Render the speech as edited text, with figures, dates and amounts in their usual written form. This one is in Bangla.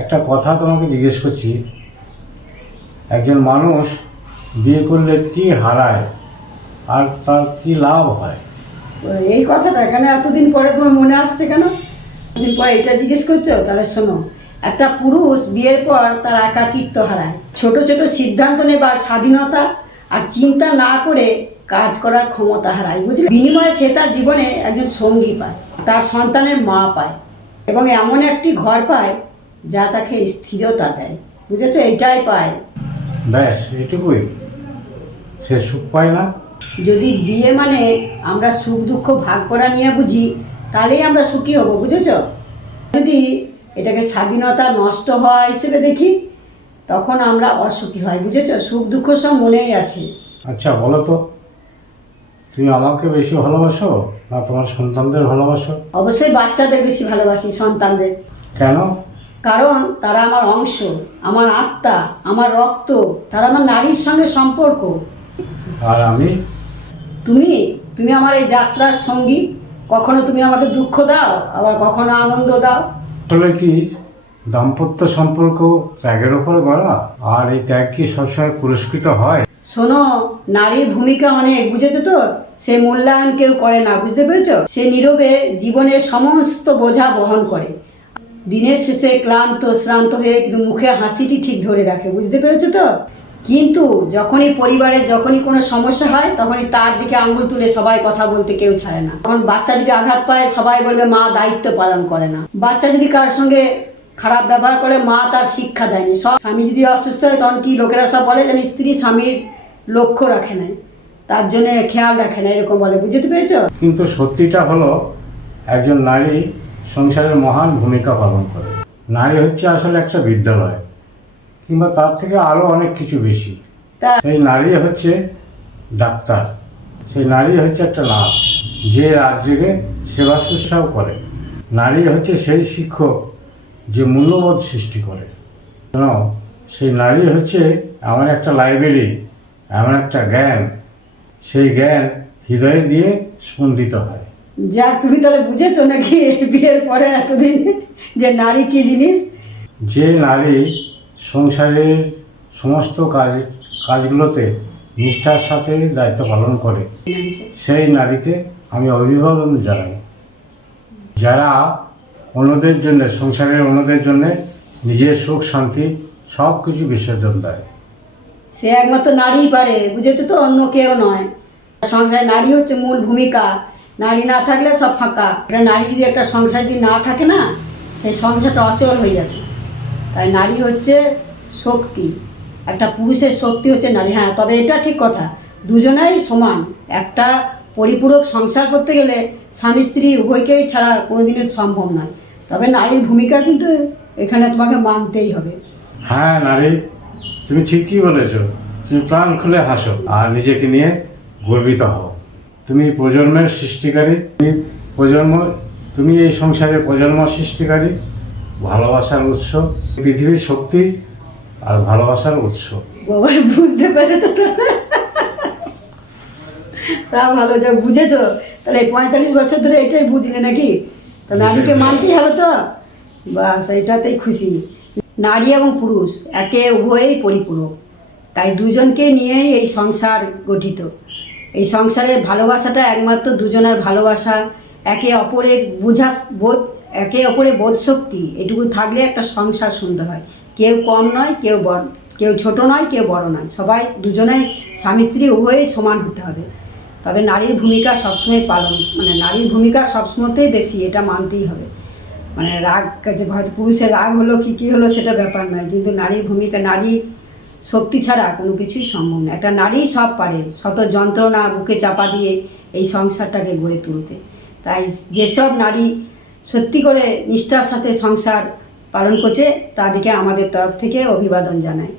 একটা কথা তোমাকে জিজ্ঞেস করছি, একজন মানুষ বিয়ে করলে কি হারায় আর তার কি লাভ হয়? এই কথাটা কেন এতদিন পরে তোমার মনে আসছে কেন? এতদিন পরে এটা জিজ্ঞেস করছো? তাহলে শোনো, একটা পুরুষ বিয়ের পর তার একাকিত্ব হারায়, ছোট ছোট সিদ্ধান্ত নেবার স্বাধীনতা আর চিন্তা না করে কাজ করার ক্ষমতা হারায়, বুঝলে? বিনিময়ে সে তার জীবনে একজন সঙ্গী পায়, তার সন্তানের মা পায় এবং এমন একটি ঘর পায় যা তাকে স্থিরতা দেয়, বুঝেছো? এইটাই পায়। ব্যাস এইটুকুই? সে সুখ পায় না? যদি বিয়ে মানে আমরা সুখ দুঃখ ভাগ করা নিয়ে বুঝি, তাহলেই আমরা সুখী হব, বুঝেছো? যদি এটাকে স্বাধীনতা নষ্ট হওয়া হিসেবে দেখি, তখন আমরা অসুখী হয়, বুঝেছো? সুখ দুঃখ সব মনেই আছে। আচ্ছা বলো তো, তুমি আমাকে বেশি ভালোবাসো না তোমার সন্তানদের ভালোবাসো? অবশ্যই বাচ্চাদের বেশি ভালোবাসি সন্তানদের। কেন? কারণ তারা আমার অংশ, আমার আত্মা, আমার রক্ত, তারা আমার নারীর সঙ্গে সম্পর্ক। আর আমি? তুমি তুমি আমার এই যাত্রার সঙ্গী। কখনো তুমি আমাকে দুঃখ দাও, আবার কখনো আনন্দ দাও। আসলে কি দাম্পত্য সম্পর্ক ত্যাগের ওপর গড়া? আর এই ত্যাগ কি সবসময় পুরস্কৃত হয়? শোনো, নারীর ভূমিকা অনেক, বুঝেছো তো? সে মূল্যায়ন কেউ করে না, বুঝতে পেরেছো? সে নীরবে জীবনের সমস্ত বোঝা বহন করে, দিনের শেষে ক্লান্ত শ্রান্ত হয়ে কিন্তু মুখে হাসিটি ঠিক ধরে রাখে, বুঝতে পেরেছো তো? কিন্তু যখনই পরিবারের যখনই কোনো সমস্যা হয়, তখনই তার দিকে আঙুল তুলে সবাই কথা বলতে কেউ ছাড়ে না। তখন বাচ্চা যদি আঘাত পায়, সবাই বলবে মা দায়িত্ব পালন করে না। বাচ্চা যদি কারোর সঙ্গে খারাপ ব্যবহার করে, মা তার শিক্ষা দেয়নি। সব স্বামী যদি অসুস্থ হয়, তখন কি লোকেরা সব বলে যেন স্ত্রী স্বামীর লক্ষ্য রাখে না, তার জন্য খেয়াল রাখে না, এরকম বলে, বুঝতে পেরেছো? কিন্তু সত্যিটা হলো একজন নারী সংসারের মহান ভূমিকা পালন করে। নারী হচ্ছে আসলে একটা বিদ্যালয়, কিংবা তার থেকে আরও অনেক কিছু বেশি। তা সেই নারী হচ্ছে ডাক্তার, সেই নারী হচ্ছে একটা নার্স, যে রাত জেগে সেবা শুশ্রূষাও করে। নারী হচ্ছে সেই শিক্ষক যে মূল্যবোধ সৃষ্টি করে। শোনো, সেই নারী হচ্ছে এমন একটা লাইব্রেরি, এমন একটা জ্ঞান, সেই জ্ঞান হৃদয়ে দিয়ে স্পন্দিত হয়। যাক, তুমি তাহলে বুঝেছো নাকি বিয়ের পরে এতদিন যে নারী কি জিনিস? যে নারী সংসারের সমস্ত কাজগুলোতে নিষ্ঠার সাথে দায়িত্ব পালন করে, সেই নারীকে আমি অভিবাদন জানাই। যারা অন্যদের জন্য, সংসারের অন্যদের জন্য নিজের সুখ শান্তি সব কিছু বিসর্জন দেয়। সে একমাত্র নারীই পারে, বুঝেছো তো? অন্য কেউ নয়। সংসারে নারী হচ্ছে মূল ভূমিকা। নারী না থাকলে সব ফাঁকা। একটা নারী যদি একটা সংসার যদি না থাকে না, সেই সংসারটা অচল হয়ে যাবে। তাই নারী হচ্ছে শক্তি, একটা পুরুষের শক্তি হচ্ছে নারী। হ্যাঁ, তবে এটা ঠিক কথা, দুজনেই সমান। একটা পরিপূরক সংসার করতে গেলে স্বামী স্ত্রী উভয়কেই ছাড়া কোনোদিনই সম্ভব নয়। তবে নারীর ভূমিকা কিন্তু এখানে তোমাকে মানতেই হবে। হ্যাঁ নারী, তুমি ঠিকই বলেছ। তুমি প্রাণ খুলে হাসো আর নিজেকে নিয়ে গর্বিত হও। তুমি প্রজন্মের সৃষ্টিকারী, তুমি এই সংসারের প্রজন্ম সৃষ্টিকারী, ভালোবাসার উৎস, পৃথিবীর শক্তি আর ভালোবাসার উৎস। বাবা, বুঝতে পেরেছো তো? তা ভালো, যা বুঝেছো। তাহলে এই 45 বছর ধরে এটাই বুঝলে নাকি? তা নারীকে মানতেই হবে তো। বাস, এটাতেই খুশি। নারী এবং পুরুষ একে উভয়েই পরিপূরক, তাই দুজনকে নিয়েই এই সংসার গঠিত। এই সংসারের ভালোবাসাটা একমাত্র দুজনের ভালোবাসা, একে অপরের একে অপরের বোধ শক্তি, এটুকু থাকলে একটা সংসার সুন্দর হয়। কেউ কম নয়, কেউ ছোট নয়, কেউ বড় নয়, সবাই দুজনেই স্বামী স্ত্রী উভয়েই সমান হতে হবে। তবে নারীর ভূমিকা সবসময় নারীর ভূমিকা সবসময়তেই বেশি, এটা মানতেই হবে। রাগ, যে হয়তো পুরুষের রাগ হলো কি হলো সেটা ব্যাপার নয়, কিন্তু নারীর ভূমিকা, নারী শক্তি ছাড়া কোনো কিছুই সম্ভব না। একটা নারী সব পারে, শত যন্ত্রণা বুকে চাপা দিয়ে এই সংসারটাকে গড়ে তুলতে। তাই যেসব নারী সত্যি করে নিষ্ঠার সাথে সংসার পালন করছে, তাদেরকে আমাদের তরফ থেকে অভিবাদন জানাই।